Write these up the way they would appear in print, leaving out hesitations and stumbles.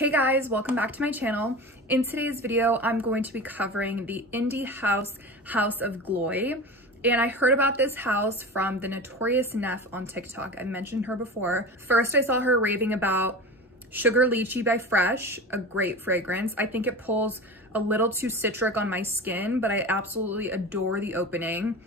Hey guys, welcome back to my channel. In today's video, I'm going to be covering the indie house of Gloy. And I heard about this house from the Notorious Neff on TikTok. I mentioned her before. First, I saw her raving about Sugar Lychee by Fresh, a great fragrance. I think it pulls a little too citric on my skin, but I absolutely adore the opening.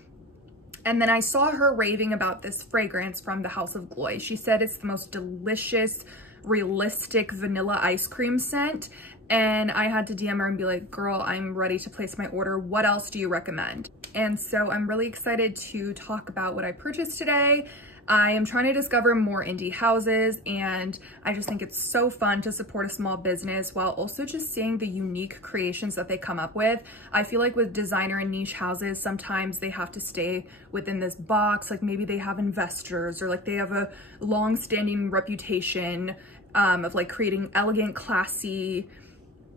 And then I saw her raving about this fragrance from the House of Gloy. She said it's the most delicious, realistic vanilla ice cream scent. And I had to DM her and be like, girl, I'm ready to place my order. What else do you recommend? And so I'm really excited to talk about what I purchased today. I am trying to discover more indie houses, and I just think it's so fun to support a small business while also just seeing the unique creations that they come up with. I feel like with designer and niche houses, sometimes they have to stay within this box. Like maybe they have investors, or like they have a long-standing reputation of like creating elegant, classy,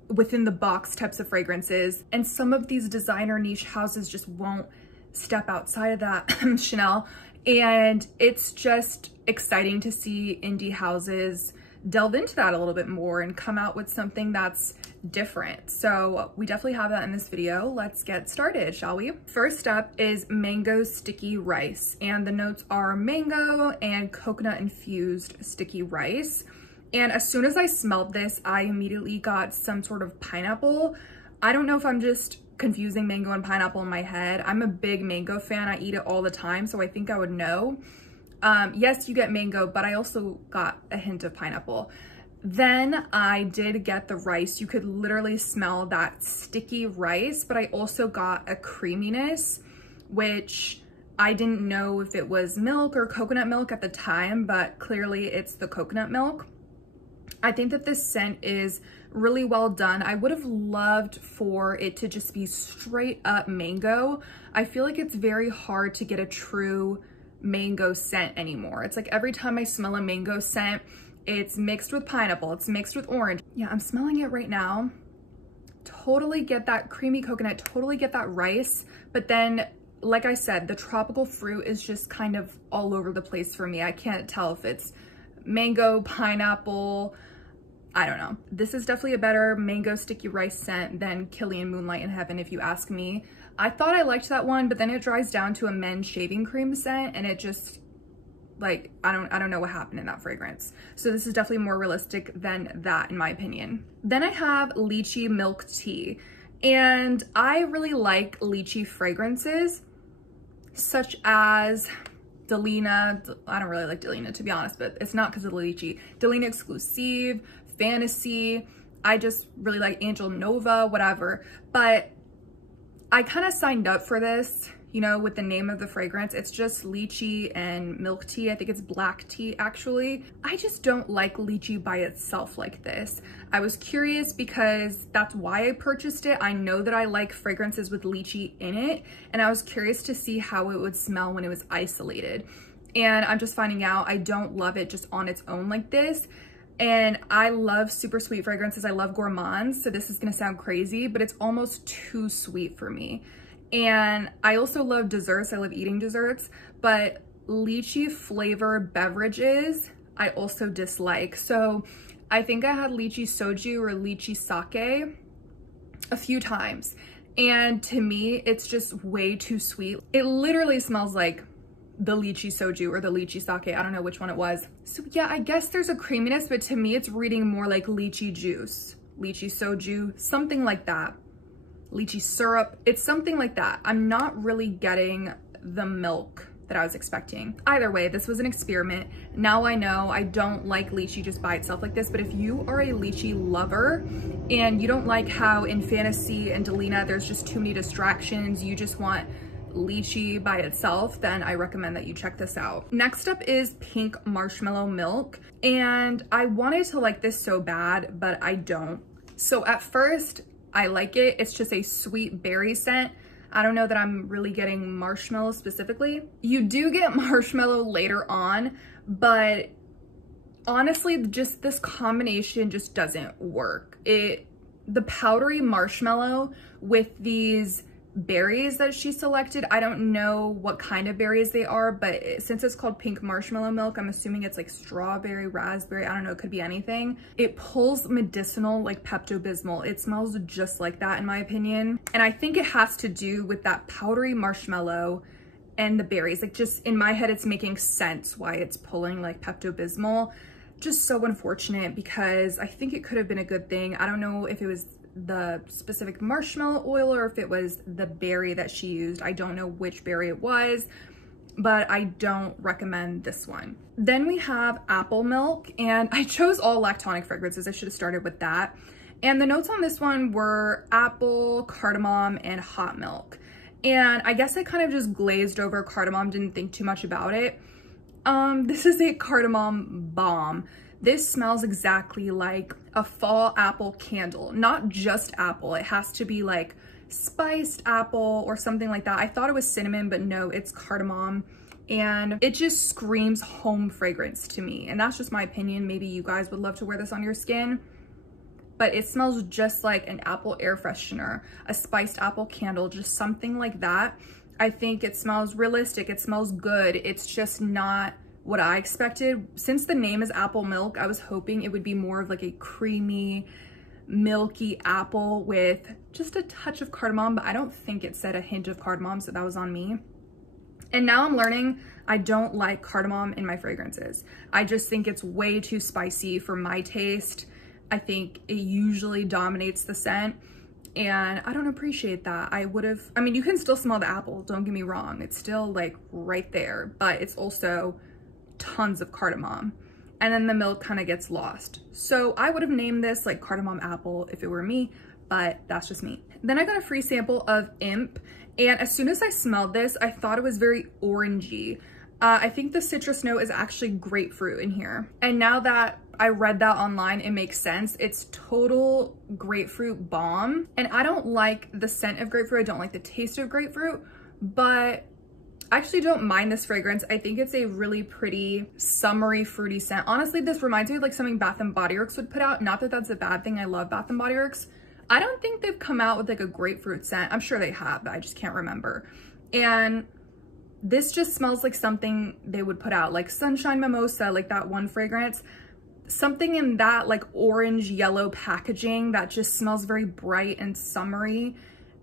within the box types of fragrances. And some of these designer niche houses just won't step outside of that. Chanel. And it's just exciting to see indie houses delve into that a little bit more and come out with something that's different. So we definitely have that in this video. Let's get started, shall we? First up is Mango Sticky Rice, and the notes are mango and coconut infused sticky rice. And as soon as I smelled this, I immediately got some sort of pineapple. I don't know if I'm just confusing mango and pineapple in my head. I'm a big mango fan. I eat it all the time, so I think I would know. Yes, you get mango, but I also got a hint of pineapple. Then I did get the rice. You could literally smell that sticky rice, but I also got a creaminess, which I didn't know if it was milk or coconut milk at the time, but clearly it's the coconut milk. I think that this scent is really well done. I would have loved for it to just be straight up mango. I feel like it's very hard to get a true mango scent anymore. It's like every time I smell a mango scent, it's mixed with pineapple, it's mixed with orange. Yeah, I'm smelling it right now. Totally get that creamy coconut, totally get that rice, but then like I said, the tropical fruit is just kind of all over the place for me. I can't tell if it's mango, pineapple, I don't know. This is definitely a better mango sticky rice scent than Kilian Moonlight in Heaven, if you ask me. I thought I liked that one, but then it dries down to a men's shaving cream scent, and it just, like, I don't know what happened in that fragrance. So this is definitely more realistic than that, in my opinion. Then I have Lychee Milk Tea, and I really like lychee fragrances, such as Delina. I don't really like Delina, to be honest, but it's not because of the lychee. Delina Exclusive, Fantasy, I just really like Angel Nova, whatever. But I kind of signed up for this, you know, with the name of the fragrance. It's just lychee and milk tea. I think it's black tea, actually. I just don't like lychee by itself like this. I was curious because that's why I purchased it. I know that I like fragrances with lychee in it, and I was curious to see how it would smell when it was isolated. And I'm just finding out I don't love it just on its own like this. And I love super sweet fragrances. I love gourmands, so this is gonna sound crazy, but it's almost too sweet for me. And I also love desserts. I love eating desserts, but lychee flavor beverages, I also dislike. So I think I had lychee soju or lychee sake a few times. And to me, it's just way too sweet. It literally smells like the lychee soju or the lychee sake. I don't know which one it was. So yeah, I guess there's a creaminess, but to me, it's reading more like lychee juice, lychee soju, something like that. Lychee syrup, it's something like that. I'm not really getting the milk that I was expecting. Either way, this was an experiment. Now I know I don't like lychee just by itself like this, but if you are a lychee lover and you don't like how in Fantasy and Delina, there's just too many distractions, you just want lychee by itself, then I recommend that you check this out. Next up is Pink Marshmallow Milk, and I wanted to like this so bad, but I don't. So at first, I like it. It's just a sweet berry scent. I don't know that I'm really getting marshmallow specifically. You do get marshmallow later on, but honestly, just this combination just doesn't work. The powdery marshmallow with these berries that she selected. I don't know what kind of berries they are, but since it's called pink marshmallow milk, I'm assuming it's like strawberry, raspberry, I don't know, it could be anything. It pulls medicinal like Pepto-Bismol. It smells just like that in my opinion. And I think it has to do with that powdery marshmallow and the berries. Like, just in my head, it's making sense why it's pulling like Pepto-Bismol. Just so unfortunate, because I think it could have been a good thing. I don't know if it was the specific marshmallow oil or if it was the berry that she used. I don't know which berry it was, but I don't recommend this one. Then we have apple milk, and I chose all lactonic fragrances. I should have started with that. And the notes on this one were apple, cardamom, and hot milk. And I guess I kind of just glazed over cardamom, didn't think too much about it. This is a cardamom bomb. This smells exactly like a fall apple candle, not just apple. It has to be like spiced apple or something like that. I thought it was cinnamon, but no, it's cardamom. And it just screams home fragrance to me. And that's just my opinion. Maybe you guys would love to wear this on your skin, but it smells just like an apple air freshener, a spiced apple candle, just something like that. I think it smells realistic. It smells good. It's just not what I expected. Since the name is apple milk, I was hoping it would be more of like a creamy, milky apple with just a touch of cardamom, but I don't think it said a hint of cardamom, so that was on me. And now I'm learning I don't like cardamom in my fragrances. I just think it's way too spicy for my taste. I think it usually dominates the scent, and I don't appreciate that. I mean, you can still smell the apple, don't get me wrong. It's still like right there, but it's also tons of cardamom. And then the milk kind of gets lost. So I would have named this like cardamom apple if it were me, but that's just me. Then I got a free sample of Imp, and as soon as I smelled this, I thought it was very orangey. I think the citrus note is actually grapefruit in here. And now that I read that online, it makes sense. It's total grapefruit bomb. And I don't like the scent of grapefruit. I don't like the taste of grapefruit, but I actually don't mind this fragrance. I think it's a really pretty summery, fruity scent. Honestly, this reminds me of like something Bath & Body Works would put out. Not that that's a bad thing. I love Bath & Body Works. I don't think they've come out with like a grapefruit scent. I'm sure they have, but I just can't remember. And this just smells like something they would put out, like Sunshine Mimosa, like that one fragrance. Something in that like orange yellow packaging that just smells very bright and summery,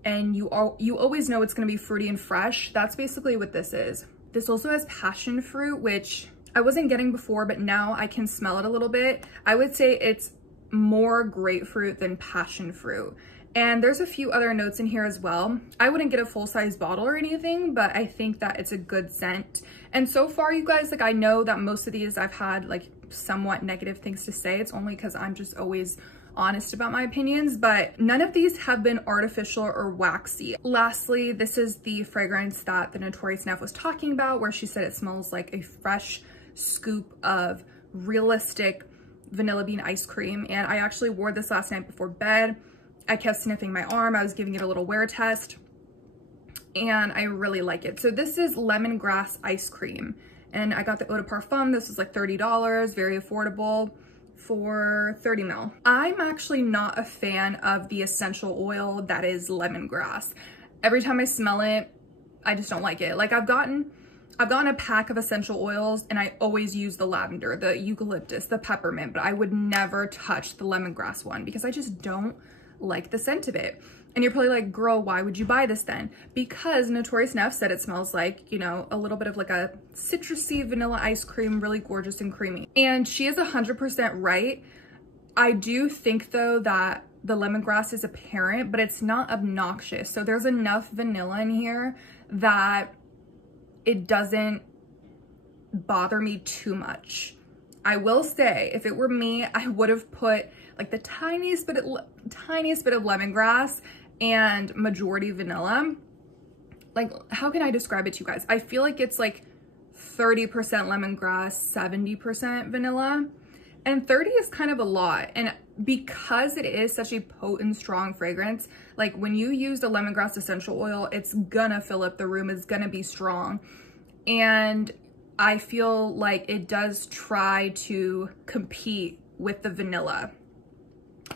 and you always know it's going to be fruity and fresh. That's basically what this is. This also has passion fruit, which I wasn't getting before, but now I can smell it a little bit. I would say it's more grapefruit than passion fruit. And there's a few other notes in here as well. I wouldn't get a full-size bottle or anything, but I think that it's a good scent. And so far, you guys, like, I know that most of these I've had like somewhat negative things to say. It's only because I'm just always honest about my opinions, but none of these have been artificial or waxy. Lastly, this is the fragrance that the Notorious Neff was talking about, where she said it smells like a fresh scoop of realistic vanilla bean ice cream. And I actually wore this last night before bed. I kept sniffing my arm. I was giving it a little wear test, and I really like it. So this is lemongrass ice cream, and I got the eau de parfum. This was like $30, very affordable for 30 ml. I'm actually not a fan of the essential oil that is lemongrass. Every time I smell it, I just don't like it. Like, I've gotten a pack of essential oils, and I always use the lavender, the eucalyptus, the peppermint, but I would never touch the lemongrass one because I just don't like the scent of it. And you're probably like, girl, why would you buy this then? Because Notorious Neff said it smells like, you know, a little bit of like a citrusy vanilla ice cream, really gorgeous and creamy. And she is 100% right. I do think though that the lemongrass is apparent, but it's not obnoxious. So there's enough vanilla in here that it doesn't bother me too much. I will say, if it were me, I would have put like the tiniest bit of lemongrass and majority vanilla. Like, how can I describe it to you guys? I feel like it's like 30% lemongrass, 70% vanilla, and 30 is kind of a lot. And because it is such a potent, strong fragrance, like when you use the lemongrass essential oil, it's gonna fill up the room, it's gonna be strong. And I feel like it does try to compete with the vanilla,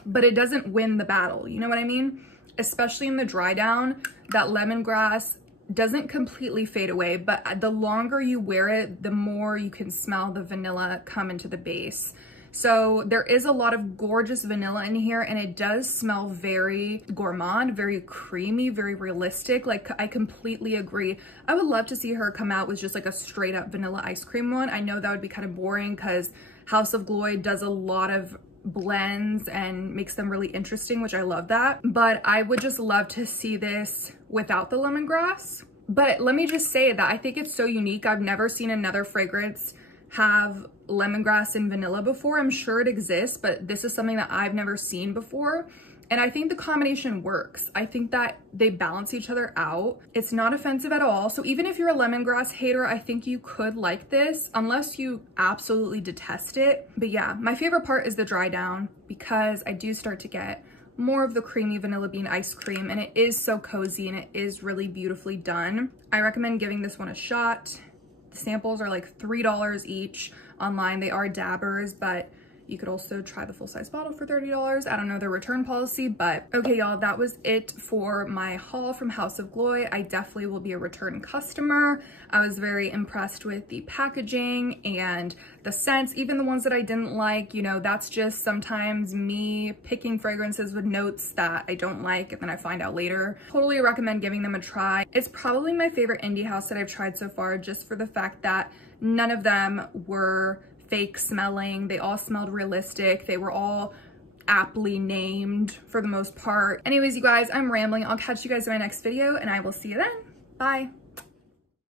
but it doesn't win the battle. You know what I mean? especially in the dry down, that lemongrass doesn't completely fade away, but the longer you wear it, the more you can smell the vanilla come into the base. So there is a lot of gorgeous vanilla in here, and it does smell very gourmand, very creamy, very realistic. Like, I completely agree. I would love to see her come out with just like a straight up vanilla ice cream one. I know that would be kind of boring because House of Glory does a lot of blends and makes them really interesting, which I love that. But I would just love to see this without the lemongrass. But let me just say that I think it's so unique. I've never seen another fragrance have lemongrass and vanilla before. I'm sure it exists, but this is something that I've never seen before. And I think the combination works. I think that they balance each other out. It's not offensive at all. So even if you're a lemongrass hater, I think you could like this, unless you absolutely detest it. But yeah, my favorite part is the dry down, because I do start to get more of the creamy vanilla bean ice cream, and it is so cozy and it is really beautifully done. I recommend giving this one a shot. The samples are like $3 each online. They are dabbers, but you could also try the full-size bottle for $30. I don't know their return policy, but okay, y'all, that was it for my haul from House of Glory. I definitely will be a return customer. I was very impressed with the packaging and the scents, even the ones that I didn't like. You know, that's just sometimes me picking fragrances with notes that I don't like and then I find out later. Totally recommend giving them a try. It's probably my favorite indie house that I've tried so far, just for the fact that none of them were fake smelling. They all smelled realistic. They were all aptly named for the most part. Anyways, you guys, I'm rambling. I'll catch you guys in my next video, and I will see you then. Bye.